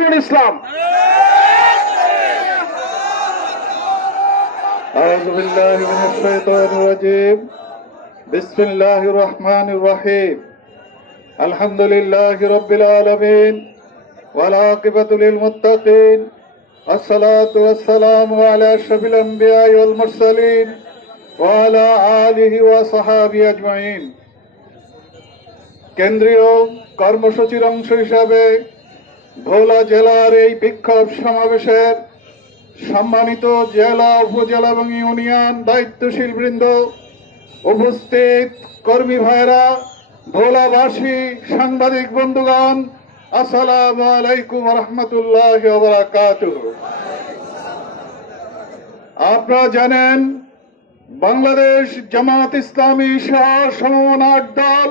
ইসলাম। আউযু বিল্লাহি মিনাশ শাইতানির রাজীম। বিসমিল্লাহির রহমানির রহিম। আলহামদুলিল্লাহি রাব্বিল আলামিন ওয়াল আকিবাতু লিল মুত্তাকিন। আসসালাতু ওয়াসসালামু আলা আশরাফিল আমবিয়া ওয়াল মুরসালিন ওয়া আলা আলিহি ওয়া সাহবিহি আজমাইন। কেন্দ্রীয় কর্মসূচির অংশ হিসাবে ভোলা জেলার এই বিক্ষোভ সমাবেশের সম্মানিত জেলা, উপজেলা এবং ইউনিয়ন দায়িত্বশীল বৃন্দ, উপস্থিত কর্মী ভাইরা, ভোলাবাসী, সাংবাদিক বন্ধুগণ, আসসালামু আলাইকুম ওয়া রাহমাতুল্লাহি ওয়া বারাকাতুহু। আপনারা জানেন, বাংলাদেশ জামাত ইসলামী সহ সমমনা ৮ দল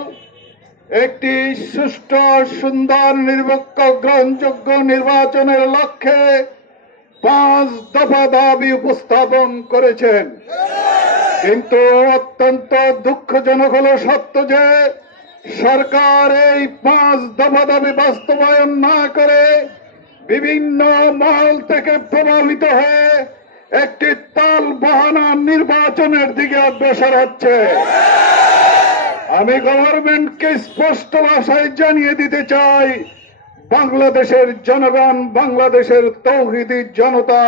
একটি সুষ্ঠু, সুন্দর, নিরপেক্ষ, গ্রহণযোগ্য নির্বাচনের লক্ষ্যে 5 দফা দাবি উপস্থাপন করেছেন। কিন্তু অত্যন্ত দুঃখজনক হলো সত্য যে সরকার এই 5 দফা দাবি বাস্তবায়ন না করে বিভিন্ন মহল থেকে প্রভাবিত হয়ে একটি তাল বাহানা নির্বাচনের দিকে অগ্রসর হচ্ছে। আমি গভর্নমেন্টকে স্পষ্ট ভাষায় জানিয়ে দিতে চাই, বাংলাদেশের জনগণ, বাংলাদেশের তৌহিদি জনতা,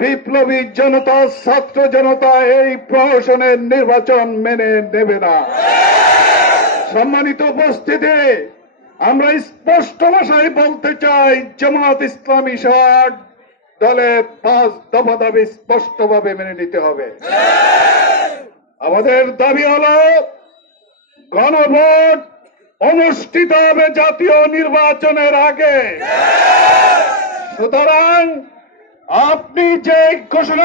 বিপ্লবী জনতা, ছাত্র জনতা এই প্রহসনের নির্বাচন মেনে নেবে না। সম্মানিত উপস্থিতি, আমরা স্পষ্ট ভাষায় বলতে চাই, জামাত ইসলামী সহ 8 দলের 5 দফা দাবি স্পষ্টভাবে মেনে নিতে হবে। আমাদের দাবি হলো, গণভোট অনুষ্ঠিত হবে জাতীয় নির্বাচনের আগে। সুতরাং আপনি যে ঘোষণা